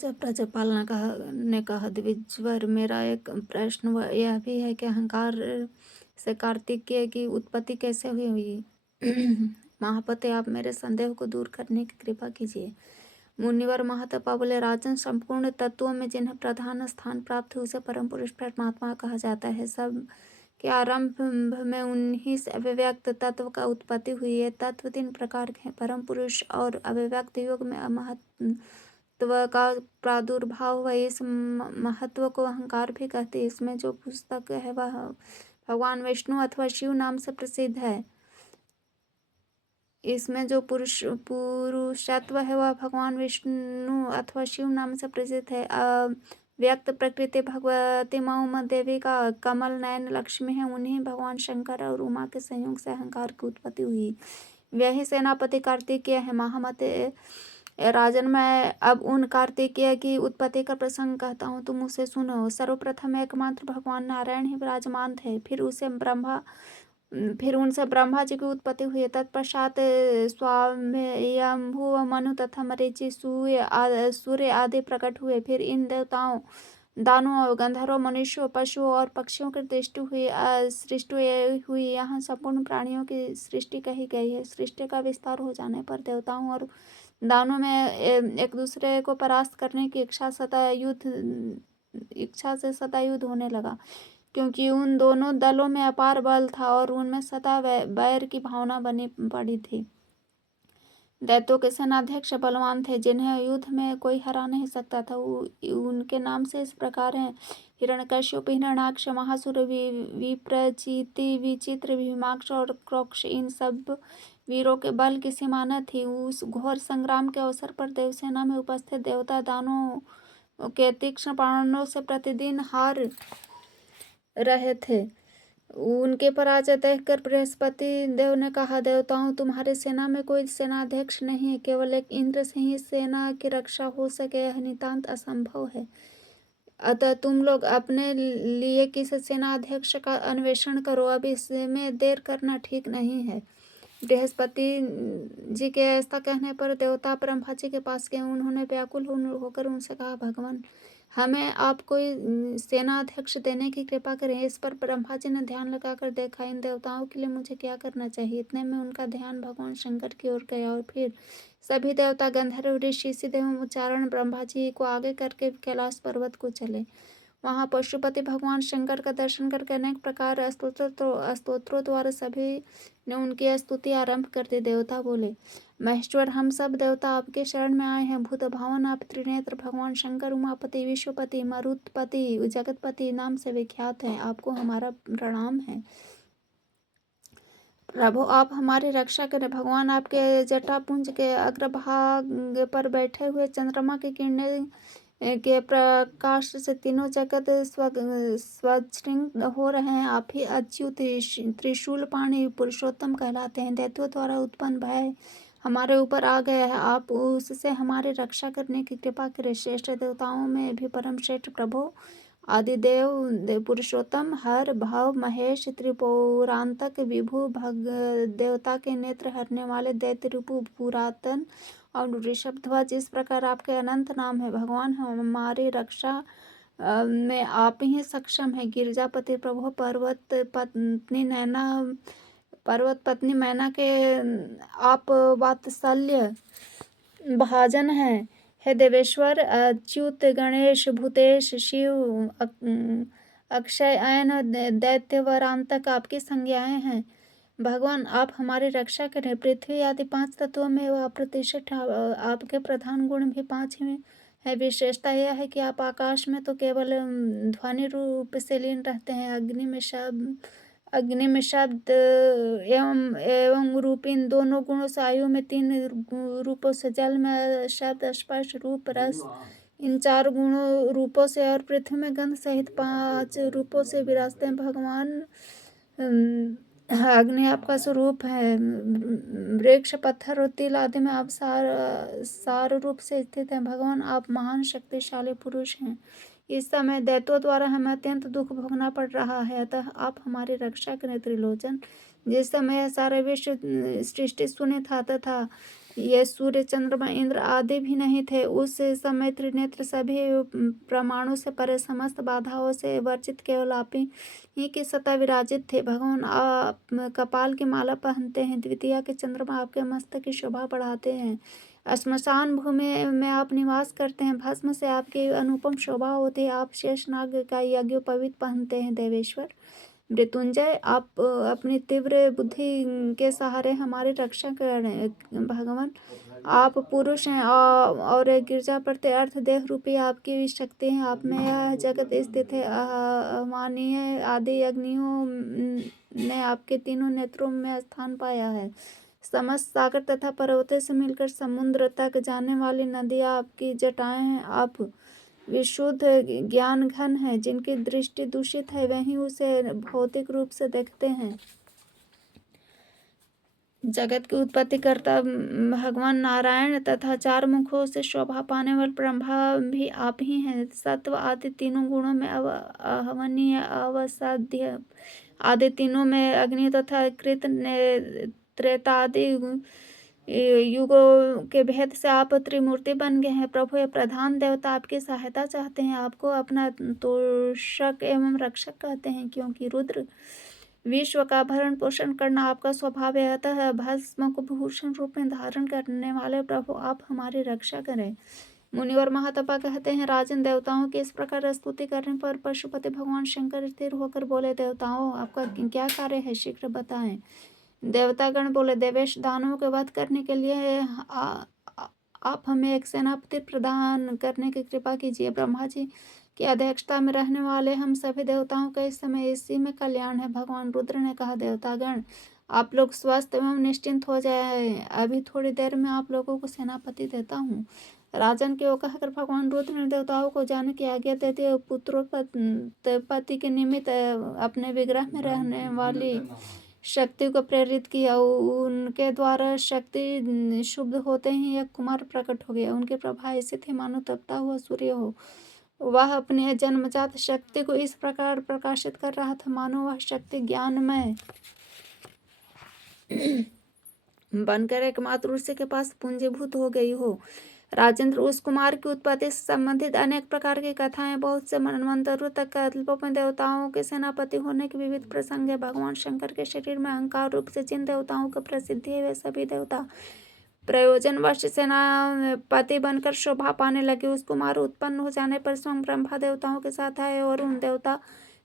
जब राज्यपाल ने कहा द्विजवर, मेरा एक प्रश्न यह भी है कि अहंकार से कार्तिकेय की उत्पत्ति कैसे हुई? महापते, आप मेरे संदेह को दूर करने की कृपा कीजिए। मुनिवर महातपा बोले, राजन, संपूर्ण तत्वों में जिन्हें प्रधान स्थान प्राप्त हुए उसे परम पुरुष परमात्मा कहा जाता है। सब के आरंभ में उन्हीं से अव्यक्त तत्व का उत्पत्ति हुई है। तत्व 3 प्रकार के हैं, परम पुरुष और अव्यक्त युग में महत्व का प्रादुर्भाव हुआ। इस महत्व को अहंकार भी कहते हैं। इसमें जो पुस्तक है वह भगवान विष्णु अथवा शिव नाम से प्रसिद्ध है। इसमें जो पुरुषत्व है वह भगवान विष्णु अथवा शिव नाम से प्रसिद्ध है। व्यक्त प्रकृति भगवती उमा देवी का कमल नयन लक्ष्मी है। उन्हीं भगवान शंकर और उमा के संयोग से अहंकार की उत्पत्ति हुई। वही सेनापति कार्तिकेय है। महामते राजन, मैं अब उन कार्तिकेय की उत्पत्ति का प्रसंग कहता हूँ, तुम उसे सुनो। सर्वप्रथम एकमात्र भगवान नारायण ही विराजमान थे। फिर उनसे ब्रह्मा जी की उत्पत्ति हुई। तत्पश्चात स्वयंभू मनु तथा मरीचि सूर्य आदि प्रकट हुए। फिर इन देवताओं, दानवों, गंधर्वों, मनुष्यों, पशुओं और पक्षियों की सृष्टि हुई। यहाँ संपूर्ण प्राणियों की सृष्टि कही गई है। सृष्टि का विस्तार हो जाने पर देवताओं और दानवों में एक दूसरे को परास्त करने की इच्छा से सदा युद्ध होने लगा, क्योंकि उन दोनों दलों में अपार बल था और उनमें सदा बैर की भावना बनी पड़ी थी। दैत्यों के सेनाध्यक्ष बलवान थे, जिन्हें युद्ध में कोई हरा नहीं सकता था। उनके नाम से इस प्रकार हैं: हिरण्यकश्यप, हिरण्याक्ष, महासुर, विप्रचिति, विचित्र, भीमाक्ष और क्रोक्ष। इन सब वीरों के बल की सीमा न थी। उस घोर संग्राम के अवसर पर देवसेना में उपस्थित देवता दानवों के तीक्ष्ण बाणों से प्रतिदिन हार रहे थे। उनके पराजय देखकर बृहस्पति देव ने कहा, देवताओं, तुम्हारी सेना में कोई सेनाध्यक्ष नहीं है। केवल एक इंद्र से ही सेना की रक्षा हो सके, यह नितांत असंभव है। अतः तुम लोग अपने लिए किसी सेनाध्यक्ष का अन्वेषण करो। अब इसमें देर करना ठीक नहीं है। बृहस्पति जी के ऐसा कहने पर देवता ब्रह्मा जी के पास गए। उन्होंने व्याकुल होकर उनसे कहा, भगवान, हमें आप कोई सेनाध्यक्ष देने की कृपा करें। इस पर ब्रह्मा जी ने ध्यान लगाकर देखा, इन देवताओं के लिए मुझे क्या करना चाहिए। इतने में उनका ध्यान भगवान शंकर की ओर गया और फिर सभी देवता, गंधर्व, ऋषि, सिद्ध एवं उच्चारण ब्रह्मा जी को आगे करके कैलाश पर्वत को चले। वहाँ पशुपति भगवान शंकर का दर्शन करके अनेक प्रकार स्तोत्रों द्वारा सभी ने उनकी स्तुति आरंभ कर दी। देवता बोले, महेश्वर, हम सब देवता आपके शरण में आए हैं। भूत भावन आप त्रिनेत्र भगवान शंकर उमापति, विश्वपति, मरुत्पति, जगतपति नाम से विख्यात हैं। आपको हमारा प्रणाम है। प्रभु, आप हमारी रक्षा करें। भगवान, आपके जटापुंज के अग्रभाग पर बैठे हुए चंद्रमा की किरणें के प्रकाश से तीनों जगत स्वच्छृंग हो रहे हैं। आप ही अच्युत त्रिशूल पाणी पुरुषोत्तम कहलाते हैं। दैत्यों द्वारा उत्पन्न भय हमारे ऊपर आ गया है, आप उससे हमारी रक्षा करने की कृपा करें। श्रेष्ठ देवताओं में भी परम श्रेष्ठ प्रभु, आदिदेव, पुरुषोत्तम, हर, भव, महेश, त्रिपुरांतक, विभु, भग, देवता के नेत्र हरने वाले, दैत्य रिपु, पुरातन और ऋषभध्वज, इस प्रकार आपके अनंत नाम है। भगवान, हमारी रक्षा में आप ही सक्षम है। गिरिजापति प्रभु, पर्वत पत्नी मैना के आप वात्सल्य भाजन हैं। हे देवेश्वर, अच्युत, गणेश, भूतेश, शिव, अक्षय, अयन, दैत्यवरांतक आपकी संज्ञाएं हैं। भगवान, आप हमारी रक्षा करें। पृथ्वी आदि 5 तत्वों में वह अप्रतिष्ठित आपके प्रधान गुण भी 5 ही है। विशेषता यह है कि आप आकाश में तो केवल ध्वनि रूप से लीन रहते हैं। अग्नि में शब्द एवं रूप, इन दोनों गुणों से, आयु में 3 रूपों से, जल में शब्द, स्पर्श, रूप, रस, इन 4 गुणों रूपों से, और पृथ्वी में गंध सहित 5 रूपों से विराजते हैं। भगवान, अग्नि आपका स्वरूप है। वृक्ष, पत्थर और तिल आदि में आप सार रूप से स्थित हैं। भगवान, आप महान शक्तिशाली पुरुष हैं। इस समय दैत्यों द्वारा हमें अत्यंत दुख भोगना पड़ रहा है, अतः आप हमारी रक्षा करें। त्रिलोचन, जिस समय यह सारे विश्व सृष्टि शून्य था तथा ये सूर्य चंद्रमा इंद्र आदि भी नहीं थे। उस समय त्रिनेत्र सभी प्रमाणों से परे समस्त बाधाओं से वर्जित केवल आप ही की सत्ता विराजित थे। भगवान आप कपाल की माला पहनते हैं, द्वितीया के चंद्रमा आपके मस्तक की शोभा बढ़ाते हैं, श्मशान भूमि में आप निवास करते हैं, भस्म से आपकी अनुपम शोभा होती है, आप शेषनाग का यज्ञोपवीत पहनते हैं। देवेश्वर मृत्युंजय आप अपनी तीव्र बुद्धि के सहारे हमारी रक्षा करें। भगवान आप पुरुष हैं और गिरजापति अर्थ देह रूपी आपकी शक्ति है। आप में यह जगत स्थित है। अमानीय आदि अग्नियों ने आपके तीनों नेत्रों में स्थान पाया है। समस्त सागर तथा पर्वतों से मिलकर समुद्र तक जाने वाली नदियाँ आपकी जटाएं हैं। आप विशुद्ध ज्ञान घन है, जिनकी दृष्टि दूषित है वही उसे भौतिक रूप से देखते हैं। जगत की उत्पत्ति करता भगवान नारायण तथा चार मुखों से शोभा पाने वाले ब्रह्मा भी आप ही हैं। सत्व आदि तीनों गुणों में अहवनीय अवसाध्य आदि तीनों में अग्नि तथा कृत त्रेता आदि युगों के भेद से आप त्रिमूर्ति बन गए हैं। प्रभु ये प्रधान देवता आपकी सहायता चाहते हैं, आपको अपना तोषक एवं रक्षक कहते हैं, क्योंकि रुद्र विश्व का भरण पोषण करना आपका स्वभाव है। अतः भस्म को भूषण रूप में धारण करने वाले प्रभु आप हमारी रक्षा करें। मुनिवर महातपा कहते हैं, राजन देवताओं की इस प्रकार स्तुति करने पर पशुपति भगवान शंकर स्थिर होकर बोले, देवताओं आपका क्या कार्य है, शीघ्र बताएं। देवतागण बोले, देवेश दानवों के वध करने के लिए आप हमें एक सेनापति प्रदान करने की कृपा कीजिए। ब्रह्मा जी की अध्यक्षता में रहने वाले हम सभी देवताओं का इस समय इसी में कल्याण है। भगवान रुद्र ने कहा, देवतागण आप लोग स्वस्थ एवं निश्चिंत हो जाए, अभी थोड़ी देर में आप लोगों को सेनापति देता हूँ। राजन के वो कहकर भगवान रुद्र ने देवताओं को जाने की आज्ञा देते हुए पुत्रोत्पत्ति के निमित्त अपने विग्रह में रहने वाली शक्ति को प्रेरित किया। उनके द्वारा शक्ति शुद्ध होते ही एक कुमार प्रकट हो गया। उनकी प्रभा ऐसी थी मानो तपता हुआ सूर्य हो। वह अपनी जन्मजात शक्ति को इस प्रकार प्रकाशित कर रहा था मानो वह शक्ति ज्ञानमय बनकर एकमात्र उसी के पास पूंजीभूत हो गई हो। राजेंद्र, उस कुमार की उत्पत्ति से संबंधित अनेक प्रकार की कथाएं बहुत से मनवंतरों तक कल्पों में देवताओं के सेनापति होने के विविध प्रसंग है। भगवान शंकर के शरीर में अहंकार रूप से जिन देवताओं की प्रसिद्धि है वे सभी देवता प्रयोजनवश सेनापति बनकर शोभा पाने लगे। उस कुमार उत्पन्न हो जाने पर स्वयं ब्रह्मा देवताओं के साथ आए और उन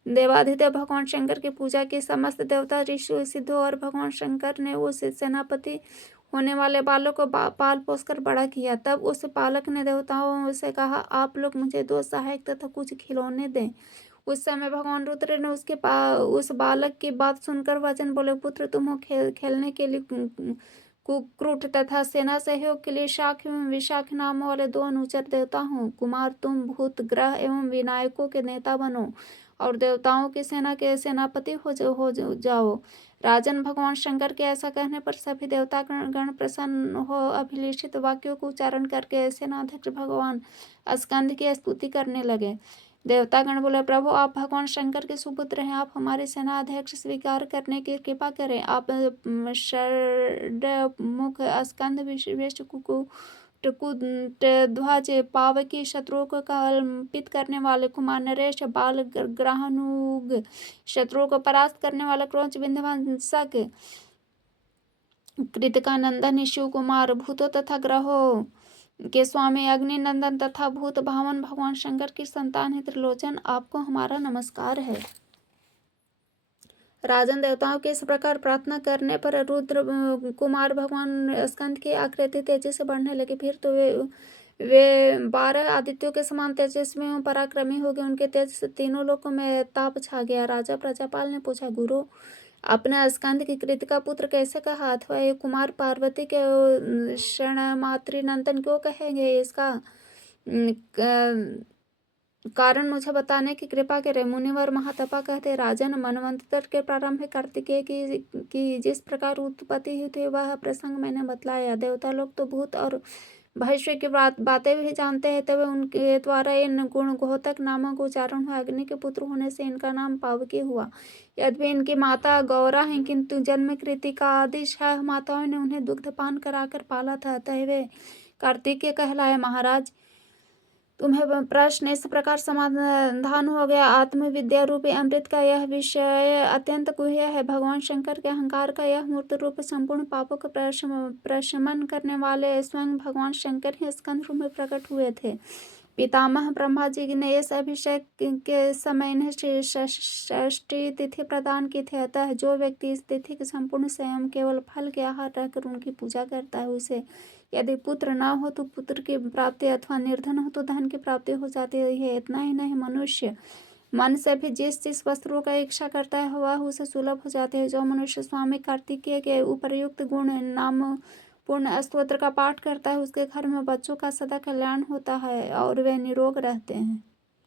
देवाधिदेव भगवान शंकर की पूजा की। समस्त देवता ऋषि सिद्धों और भगवान शंकर ने उस सेनापति होने वाले बालक को पाल पोस कर बड़ा किया। तब उस बालक ने देवताओं से कहा, आप लोग मुझे 2 सहायक तथा कुछ खिलौने दें। उस समय भगवान रुद्र ने उस बालक की बात सुनकर वचन बोले, पुत्र तुम हो खेलने के लिए कुक्रुट तथा सेना सहयोग के लिए शाख एवं विशाख नाम वाले 2 अनुचर देवता हूँ। कुमार तुम भूत ग्रह एवं विनायकों के नेता बनो और देवताओं की सेना के सेनापति हो जाओ। राजन, भगवान शंकर के ऐसा कहने पर सभी देवता गण प्रसन्न हो अभिलेषित वाक्यों को उच्चारण करके सेनाध्यक्ष भगवान स्कंद की स्तुति करने लगे। देवतागण बोले, प्रभु आप भगवान शंकर के सुपुत्र हैं, आप हमारे सेनाध्यक्ष स्वीकार करने की कृपा करें। आप षड्मुख स्कंद विश्व ध्वज पावकी शत्रुओं को कल्पित करने वाले कुमार नरेश बाल ग्रहानुग शत्रुओं को परास्त करने वाला क्रौंच विंध्यवंशक कृतिकानंदन शिव कुमार भूतों तथा ग्रहों के स्वामी अग्नि नंदन तथा भूत भावन भगवान शंकर की संतान है त्रिलोचन, आपको हमारा नमस्कार है। राजन, देवताओं के इस प्रकार प्रार्थना करने पर रुद्र कुमार भगवान स्कंद की आकृति तेजी से बढ़ने लगी। फिर तो वे 12 आदित्यों के समान तेजस्वी एवं पराक्रमी हो गए। उनके तेज से तीनों लोकों में ताप छा गया। राजा प्रजापाल ने पूछा, गुरु अपने स्कंद की कृतिका पुत्र कैसे कहा, अथवा ये कुमार पार्वती के क्षणमात्री नंदन क्यों कहेंगे, इसका कारण मुझे बताने की कृपा करें। मुनिवर महातपा कहते, राजन मनवंतर के प्रारंभ में कार्तिकेय की जिस प्रकार उत्पत्ति हुई थी वह प्रसंग मैंने बतलाया। देवता लोग तो भूत और भविष्य की बातें भी जानते हैं, तब उनके द्वारा इन गुण घोतक नामों का उच्चारण हुआ। अग्नि के पुत्र होने से इनका नाम पावकी हुआ। यद्यपि इनकी माता गौरा हैं, किंतु जन्म कृतिका आदि 6 माताओं ने उन्हें दुग्धपान कराकर पाला था, अतः वे कार्तिकेय कहलाए। महाराज, तुम्हें प्रश्न इस प्रकार समाधान हो गया। आत्मविद्या रूपी अमृत का यह विषय अत्यंत गुह्य है। भगवान शंकर के अहंकार का यह मूर्त रूप संपूर्ण पापों का प्रशमन करने वाले स्वयं भगवान शंकर ही स्कंद रूप में प्रकट हुए थे। पितामह ब्रह्मा जी ने इस अभिषेक के समय इन्हें षष्ठी तिथि प्रदान की थी। अतः जो व्यक्ति इस तिथि के संपूर्ण स्वयं केवल फल के आहार रहकर उनकी पूजा करता है, उसे यदि पुत्र न हो तो पुत्र की प्राप्ति, अथवा निर्धन हो तो धन की प्राप्ति हो जाती है। इतना ही नहीं, मनुष्य मन से भी जिस वस्तुओं का इच्छा करता है वह उसे सुलभ हो जाते हैं। जो मनुष्य स्वामी कार्तिकेय के उपर्युक्त गुण नाम पूर्ण स्तोत्र का पाठ करता है, उसके घर में बच्चों का सदा कल्याण होता है और वे निरोग रहते हैं।